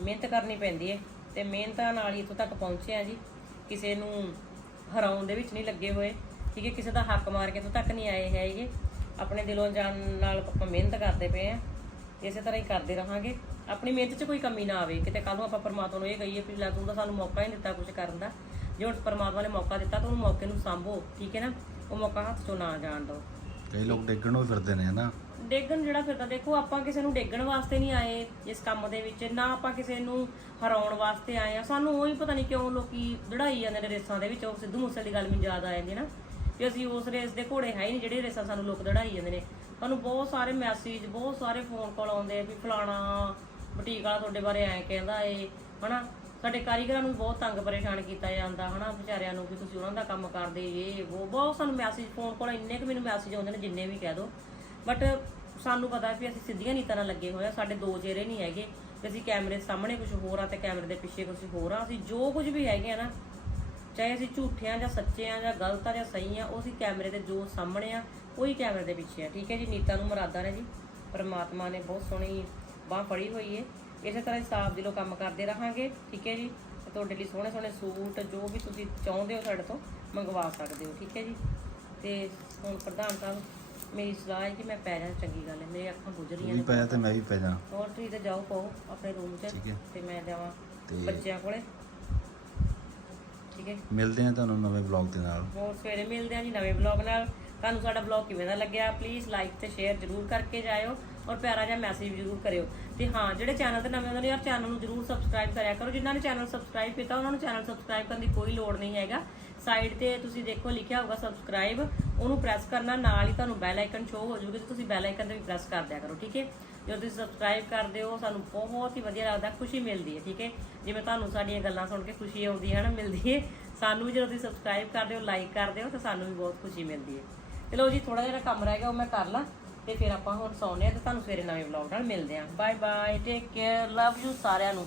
ਮਿਹਨਤ ਕਰਨੀ ਪੈਂਦੀ ਹੈ ਤੇ ਮਿਹਨਤਾਂ ਨਾਲ ਹੀ ਇੱਥੋਂ ਤੱਕ ਪਹੁੰਚੇ ਆ ਜੀ। ਕਿਸੇ ਨੂੰ ਹਰਾਉਣ ਦੇ ਵਿੱਚ ਨਹੀਂ ਲੱਗੇ ਹੋਏ, ਠੀਕ ਹੈ ਕਿਸੇ ਦਾ ਹੱਕ ਮਾਰ ਕੇ ਇੱਥੋਂ ਤੱਕ ਨਹੀਂ ਆਏ ਹੈਗੇ। ਆਪਣੇ ਦਿਲੋਂ ਜਾਨ ਨਾਲ ਆਪਾਂ ਮਿਹਨਤ ਕਰਦੇ ਪਏ ਆ, ਇਸੇ ਤਰ੍ਹਾਂ ਹੀ ਕਰਦੇ ਰਹਾਂਗੇ। ਆਪਣੀ ਮਿਹਨਤ 'ਚ ਕੋਈ ਕਮੀ ਨਾ ਆਵੇ, ਕਿਤੇ ਕੱਲ ਨੂੰ ਆਪਾਂ ਪਰਮਾਤਮਾ ਨੂੰ ਇਹ ਕਹੀਏ ਵੀ ਲੈ ਤੂੰ ਤਾਂ ਸਾਨੂੰ ਮੌਕਾ ਹੀ ਨਹੀਂ ਦਿੱਤਾ ਕੁਝ ਕਰਨ ਦਾ। ਜੇ ਹੁਣ ਪਰਮਾਤਮਾ ਨੇ ਮੌਕਾ ਦਿੱਤਾ ਤਾਂ ਉਹਨੂੰ ਮੌਕੇ ਨੂੰ ਸੰਭੋ ਠੀਕ ਹੈ ਨਾ? ਉਹ ਮੌਕਾ ਹੱਥ ਚੋਂ ਨਾ ਜਾਣ ਦਿਓ। ਕਈ ਲੋਕ ਡੇਗਣ ਨੂੰ ਫਿਰਦੇ ਨੇ ਹਨਾ? ਡੇਗਣ ਜਿਹੜਾ ਫਿਰਦਾ ਦੇਖੋ ਆਪਾਂ ਕਿਸੇ ਨੂੰ ਡੇਗਣ ਵਾਸਤੇ ਨਹੀਂ ਆਏ ਇਸ ਕੰਮ ਦੇ ਵਿੱਚ ਨਾ ਆਪਾਂ ਕਿਸੇ ਨੂੰ ਹਰਾਉਣ ਵਾਸਤੇ ਆਏ ਆ। ਸਾਨੂੰ ਉਹੀ ਪਤਾ ਨਹੀਂ ਕਿਉਂ ਲੋਕੀ ਦੜਾਈ ਜਾਂਦੇ ਨੇ ਰੇਸਾਂ ਦੇ ਵਿੱਚ ਉਹ ਸਿੱਧੂ ਮੂਸੇ ਦੀ ਗੱਲ ਮੈਨੂੰ ਯਾਦ ਆ ਜਾਂਦੀ ਨਾ ਵੀ ਅਸੀਂ ਉਸ ਰੇਸ ਦੇ ਘੋੜੇ ਹੈ ਹੀ ਨਹੀਂ ਜਿਹੜੇ ਰੇਸਾਂ ਸਾਨੂੰ ਲੋਕ ਦੜਾਈ ਜਾਂਦੇ ਨੇ। ਸਾਨੂੰ ਬਹੁਤ ਸਾਰੇ ਮੈਸੇਜ ਬਹੁਤ ਸਾਰੇ ਫੋਨ ਕਾਲ ਆਉਂਦੇ ਆ ਵੀ ਫਲਾਣਾ ਬੁਟੀਕ ਵਾਲਾ ਤੁਹਾਡੇ ਬਾਰੇ ਐਂ ਕਹਿੰਦਾ ਏ ਹਨਾ? ਸਾਡੇ ਕਾਰੀਗਰਾਂ ਨੂੰ ਬਹੁਤ ਤੰਗ ਪਰੇਸ਼ਾਨ ਕੀਤਾ ਜਾਂਦਾ, ਹਨਾ, ਵਿਚਾਰਿਆਂ ਨੂੰ ਵੀ ਤੁਸੀਂ ਉਹਨਾਂ ਦਾ ਕੰਮ ਕਰਦੇ, ਇਹ, ਉਹ, ਬਹੁਤ ਸਾਨੂੰ ਮੈਸੇਜ ਫੋਨ ਕੋਲ ਇੰਨੇ ਕੁ ਮੈਨੂੰ ਮੈਸੇਜ ਆਉਂਦੇ ਨੇ, ਜਿੰਨੇ ਵੀ ਕਹਿ ਦੋ। ਬਟ ਸਾਨੂੰ ਪਤਾ ਵੀ ਅਸੀਂ ਸਿੱਧੀਆਂ ਨੀਤਾਂ ਨਾਲ ਲੱਗੇ ਹੋਏ ਆ, ਸਾਡੇ ਦੋ ਚਿਹਰੇ ਨਹੀਂ ਹੈਗੇ ਤੇ ਅਸੀਂ ਕੈਮਰੇ ਸਾਹਮਣੇ ਕੁਝ ਹੋਰ ਆ ਤੇ ਕੈਮਰੇ ਦੇ ਪਿੱਛੇ ਕੁਝ ਹੋਰ ਆ। ਅਸੀਂ ਜੋ ਕੁਝ ਵੀ ਹੈਗੇ ਆ ਨਾ, ਚਾਹੇ ਅਸੀਂ ਝੂਠੇ ਆ ਜਾਂ ਸੱਚੇ ਆ ਜਾਂ ਗਲਤ ਆ ਜਾਂ ਸਹੀ ਆ, ਉਹ ਅਸੀਂ ਕੈਮਰੇ ਦੇ ਜੋ ਸਾਹਮਣੇ ਆ, ਉਹੀ ਕੈਮਰੇ ਦੇ ਪਿੱਛੇ ਆ। ਠੀਕ ਹੈ ਜੀ, ਨੀਤਾਂ ਨੂੰ ਮੁਰਾਦਾਂ ਨੇ ਜੀ। ਪਰਮਾਤਮਾ ਨੇ ਬਹੁਤ ਸੋਹਣੀ ਬਾਹ ਫੜੀ ਹੋਈ ਹੈ ਇਸੇ ਤਰ੍ਹਾਂ ਹੀ ਸਾਫ਼ ਦਿਲੋਂ ਕੰਮ ਕਰਦੇ ਰਹਾਂਗੇ ਠੀਕ ਹੈ ਜੀ? ਤੁਹਾਡੇ ਲਈ ਸੋਹਣੇ ਸੋਹਣੇ ਸੂਟ ਜੋ ਵੀ ਤੁਸੀਂ ਚਾਹੁੰਦੇ ਹੋ ਸਾਡੇ ਤੋਂ ਮੰਗਵਾ ਸਕਦੇ ਹੋ ਠੀਕ ਹੈ ਜੀ? ਤੇ ਹੁਣ ਪ੍ਰਧਾਨ ਸਾਹਿਬ ਮੇਰੀ ਸਲਾਹ ਹੈ ਕਿ ਮੈਂ ਪੈ ਜਾਣਾ ਚੰਗੀ ਗੱਲ ਹੈ ਮੇਰੀ ਅੱਖਾਂ ਬੁਝ ਰਹੀਆਂ ਨੇ। ਪਿਆ ਤੇ ਮੈਂ ਵੀ ਪੈ ਜਾਣਾ। ਹੋਰ ਤੁਸੀਂ ਤੇ ਜਾਓ ਪਾਓ ਆਪਣੇ ਰੂਮ 'ਚ। ਤੇ ਮੈਂ ਜਾਵਾਂ ਬੱਚਿਆਂ ਕੋਲੇ। ਠੀਕ ਹੈ। ਮਿਲਦੇ ਆ ਤੁਹਾਨੂੰ ਨਵੇਂ ਵਲੌਗ ਦੇ ਨਾਲ। ਹੋਰ ਸਵੇਰੇ ਮਿਲਦੇ ਆ ਜੀ ਨਵੇਂ ਬਲੌਗ ਨਾਲ। ਤੁਹਾਨੂੰ ਸਾਡਾ ਬਲੌਗ ਕਿਵੇਂ ਦਾ ਲੱਗਿਆ? ਪਲੀਜ਼ ਲਾਈਕ ਤੇ ਸ਼ੇਅਰ ਜਰੂਰ ਕਰਕੇ ਜਾਇਓ। ਔਰ ਪਿਆਰਾ ਜਿਹਾ ਮੈਸੇਜ ਜਰੂਰ ਕਰਿਓ। ਤੇ ਹਾਂ, ਜਿਹੜੇ ਚੈਨਲ ਤੇ ਨਵੇਂ ਹੁੰਦੇ ਨੇ ਯਾਰ ਚੈਨਲ ਨੂੰ ਜਰੂਰ ਸਬਸਕ੍ਰਾਈਬ ਕਰਿਆ ਕਰੋ। ਜਿਨ੍ਹਾਂ ਨੇ ਚੈਨਲ ਸਬਸਕ੍ਰਾਈਬ ਕੀਤਾ, ਉਹਨਾਂ ਨੂੰ ਚੈਨਲ ਸਬਸਕ੍ਰਾਈਬ ਕਰਨ ਦੀ ਕੋਈ ਲੋੜ ਨਹੀਂ ਹੈਗਾ। ਸਾਈਡ ਤੇ ਤੁਸੀਂ ਦੇਖੋ, ਲਿਖਿਆ ਹੋਊਗਾ ਸਬਸਕ੍ਰਾਈਬ ਉਹਨੂੰ ਪ੍ਰੈਸ ਕਰਨਾ, ਨਾਲ ਹੀ ਤੁਹਾਨੂੰ ਬੈਲ ਆਈਕਨ ਸ਼ੋ ਹੋ ਜਾਊਗਾ ਤੁਸੀਂ ਬੈਲ ਆਈਕਨ ਤੇ ਵੀ ਪ੍ਰੈਸ ਕਰ ਦਿਆ ਕਰੋ, ਠੀਕ ਹੈ? ਜਦੋਂ ਤੁਸੀਂ ਸਬਸਕ੍ਰਾਈਬ ਕਰਦੇ ਹੋ ਸਾਨੂੰ ਬਹੁਤ ਹੀ ਵਧੀਆ ਲੱਗਦਾ, ਖੁਸ਼ੀ ਮਿਲਦੀ ਹੈ, ਠੀਕ ਹੈ? ਜਿਵੇਂ ਤੁਹਾਨੂੰ ਸਾਡੀਆਂ ਗੱਲਾਂ ਸੁਣ ਕੇ ਖੁਸ਼ੀ ਆਉਂਦੀ ਹੈ ਨਾ ਮਿਲਦੀ ਹੈ। ਸਾਨੂੰ ਵੀ ਜਦੋਂ ਤੁਸੀਂ ਸਬਸਕ੍ਰਾਈਬ ਕਰਦੇ ਹੋ ਲਾਈਕ ਕਰਦੇ ਹੋ ਤਾਂ ਸਾਨੂੰ ਵੀ ਬਹੁਤ ਖੁਸ਼ੀ ਮਿਲਦੀ ਹੈ। ਚਲੋ ਜੀ ਥੋੜਾ ਜਿਹਾ ਕੰਮ ਰਹਿ ਗਿਆ, ਉਹ ਮੈਂ ਕਰ ਲਾਂ। ਤੇ ਫਿਰ ਆਪਾਂ ਹੁਣ ਸੌਂਦੇ ਹਾਂ ਤੇ ਤੁਹਾਨੂੰ ਸਵੇਰੇ ਨਵੇਂ ਵਲੌਗ ਨਾਲ ਮਿਲਦੇ ਹਾਂ। Bye bye take care love you ਸਾਰਿਆਂ ਨੂੰ।